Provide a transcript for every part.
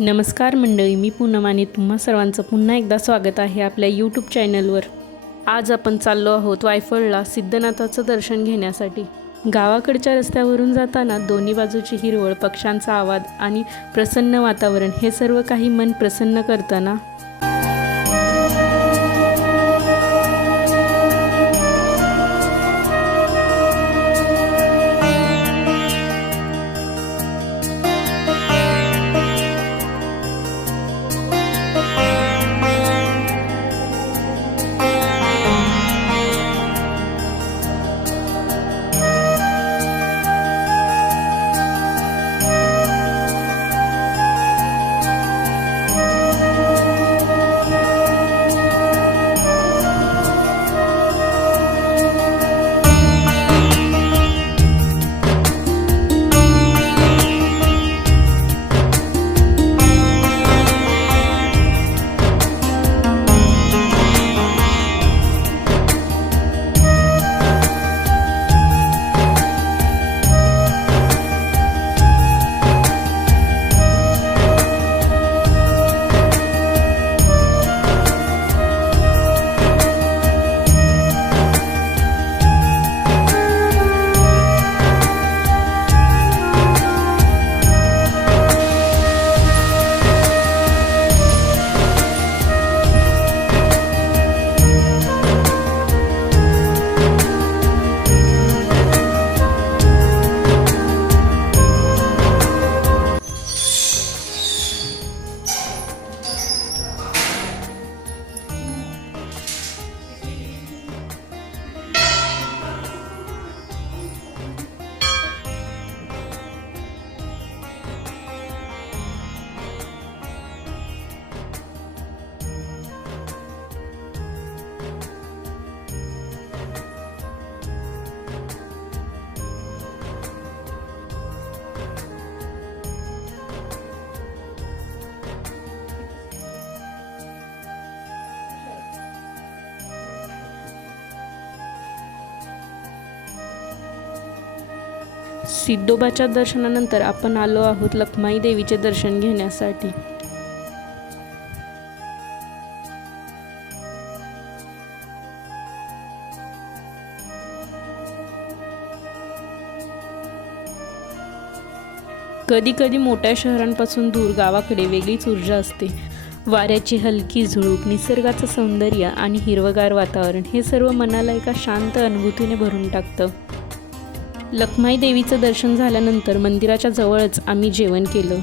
नमस्कार मंडळी, मी पूनम आणि तुम्हा सर्वांचं पुन्हा एकदा स्वागत आहे आपल्या यूट्यूब चॅनलवर। आज आपण चाललो आहोत वायफळला सिद्धनाथाचं दर्शन घेण्यासाठी। गावाकडच्या रस्त्यावरून जाताना दोन्ही बाजूची हिरवळ, पक्ष्यांचा आवाज आणि प्रसन्न वातावरण हे सर्व काही मन प्रसन्न करताना सिद्धोबाच्या दर्शनानंतर आपण आलो आहोत लखमाई देवीचे दर्शन घेण्यासाठी। कधी कधी मोठ्या शहरांपासून दूर गावाकडे वेगळीच ऊर्जा असते। वाऱ्याची हलकी झुळूक, निसर्गाचं सौंदर्य आणि हिरवगार वातावरण हे सर्व मनाला एका शांत अनुभूतीने भरून टाकतं। लखमाई देवीचं दर्शन झाल्यानंतर मंदिराच्या जवळच आम्ही जेवण केलं।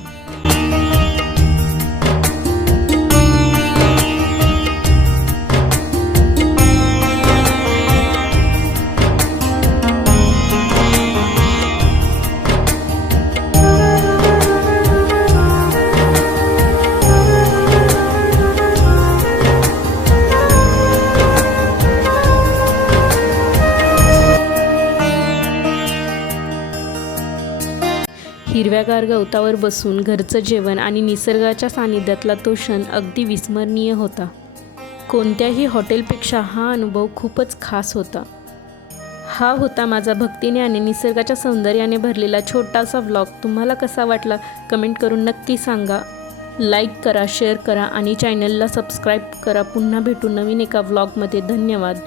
हिरव्यागार गवतावर बसून घरचं जेवण आणि निसर्गाच्या सानिध्यातला तो क्षण अगदी विस्मरणीय होता। कोणत्याही हॉटेलपेक्षा हा अनुभव खूपच खास होता। हा होता माझा भक्तीने आणि निसर्गाच्या सौंदर्याने भरलेला छोटासा व्लॉग। तुम्हाला कसा वाटला कमेंट करून नक्की सांगा। लाईक करा, शेअर करा आणि चॅनलला सबस्क्राईब करा। पुन्हा भेटू नवीन एका व्लॉगमध्ये। धन्यवाद।